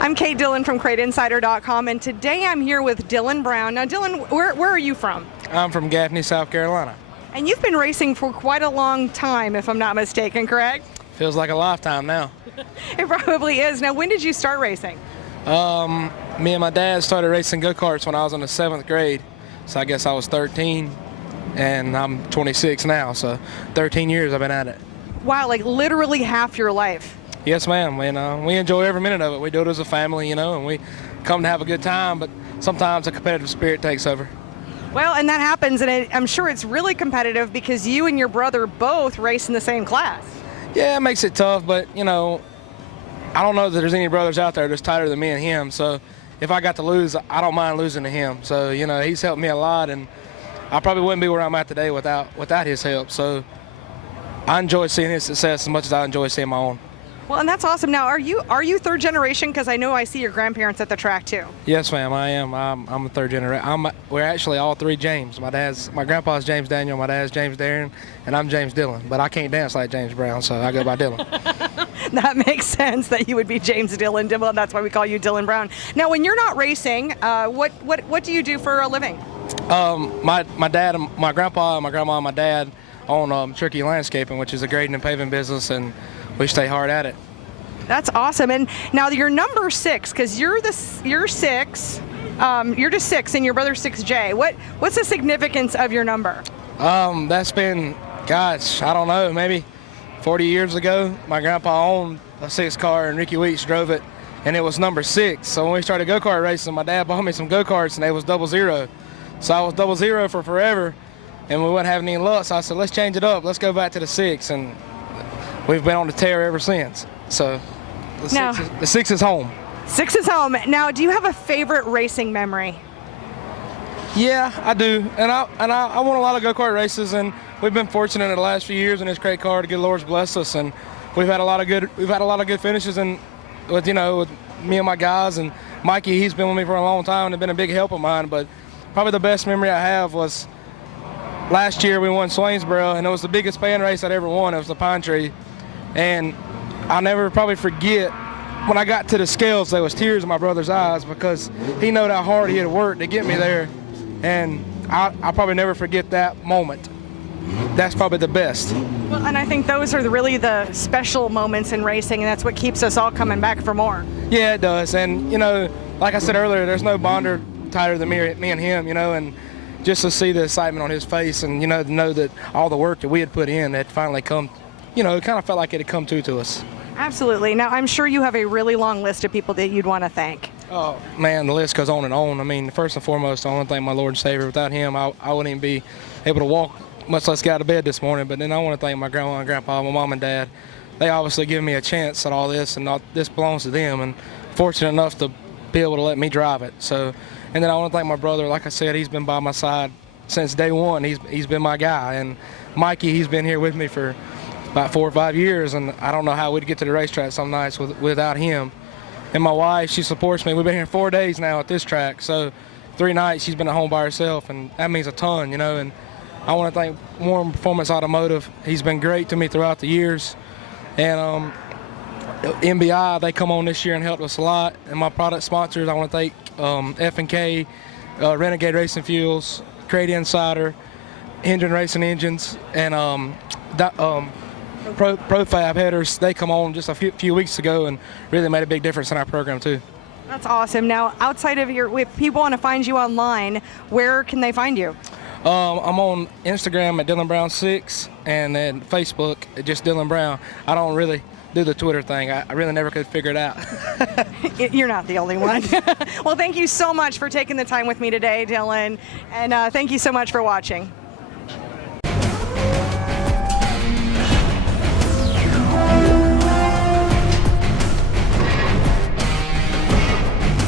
I'm Kate Dillon from CrateInsider.com, and today I'm here with Dillon Brown. Now, Dillon, where are you from? I'm from Gaffney, South Carolina. And you've been racing for quite a long time, if I'm not mistaken, correct? Feels like a lifetime now. It probably is. Now, when did you start racing? Me and my dad started racing go-karts when I was in the 7th grade. So I guess I was 13, and I'm 26 now, so 13 years I've been at it. Wow, like literally half your life. Yes, ma'am. And we enjoy every minute of it. We do it as a family, and we come to have a good time, but sometimes a competitive spirit takes over. Well, and that happens, and I'm sure it's really competitive because you and your brother both race in the same class. Yeah, it makes it tough, but, I don't know that there's any brothers out there that's tighter than me and him, so if I got to lose, I don't mind losing to him. So, he's helped me a lot, and I probably wouldn't be where I'm at today without his help. So I enjoy seeing his success as much as I enjoy seeing my own. Well, and that's awesome. Now, are you third generation? Because I know I see your grandparents at the track too. Yes, ma'am, I am. I'm a third generation. We're actually all three James. My grandpa's James Daniel, my dad's James Darren, and I'm James Dillon. But I can't dance like James Brown, so I go by Dillon. That makes sense that you would be James Dillon. That's why we call you Dillon Brown. Now, when you're not racing, what do you do for a living? My dad, my grandpa, my grandma, and my dad own Turkey Landscaping, which is a grading and paving business, and we stay hard at it. That's awesome. And now you're number 6, because you're 6. You're just 6, and your brother's 6J. What's the significance of your number? That's been, gosh, I don't know, maybe 40 years ago. My grandpa owned a 6 car, and Ricky Weeks drove it, and it was number 6. So when we started go-kart racing, my dad bought me some go-karts, and they was 00. So I was 00 for forever, and we wasn't having any luck. So I said, let's change it up. Let's go back to the 6, and we've been on the tear ever since. So the 6 is home. 6 is home. Now, do you have a favorite racing memory? Yeah, I do, and I won a lot of go-kart races, and we've been fortunate in the last few years in this crate car. The good Lord's blessed us, and we've had a lot of good finishes, and with me and my guys, and Mikey, he's been with me for a long time and been a big help of mine. But probably the best memory I have was last year we won Swainsboro, and it was the biggest fan race I'd ever won. It was the Pine Tree, and I'll never probably forget when I got to the scales, there was tears in my brother's eyes because he knew how hard he had worked to get me there, and I'll probably never forget that moment. That's probably the best. Well, and I think those are really the special moments in racing, and that's what keeps us all coming back for more. Yeah, it does. And, like I said earlier, there's no bonder tighter than me and him, and just to see the excitement on his face and, to know that all the work that we had put in had finally come, it kind of felt like it had come to us. Absolutely. Now, I'm sure you have a really long list of people that you'd want to thank. Oh, man, the list goes on and on. I mean, first and foremost, I want to thank my Lord and Savior. Without him, I wouldn't even be able to walk, much less get out of bed this morning. But then I want to thank my grandma and grandpa, my mom and dad. They obviously give me a chance at all this, and this belongs to them, and fortunate enough to be able to let me drive it. So, and then I want to thank my brother. Like I said, he's been by my side since day one. He's been my guy. And Mikey, he's been here with me for about 4 or 5 years, and I don't know how we'd get to the racetrack some nights without him. And my wife, she supports me. We've been here 4 days now at this track, so 3 nights she's been at home by herself, and that means a ton, and I want to thank Warren Performance Automotive. He's been great to me throughout the years, and MBI, they come on this year and helped us a lot. And my product sponsors, I want to thank F&K, Renegade Racing Fuels, Crate Insider, Engine Racing Engines, and Profab headers. They come on just a few weeks ago and really made a big difference in our program too. That's awesome. Now, outside of if people want to find you online, where can they find you? I'm on Instagram at Dillon Brown 6, and then Facebook at just Dillon Brown. I don't really do the Twitter thing. I really never could figure it out. You're not the only one. Well, thank you so much for taking the time with me today, Dillon, and thank you so much for watching.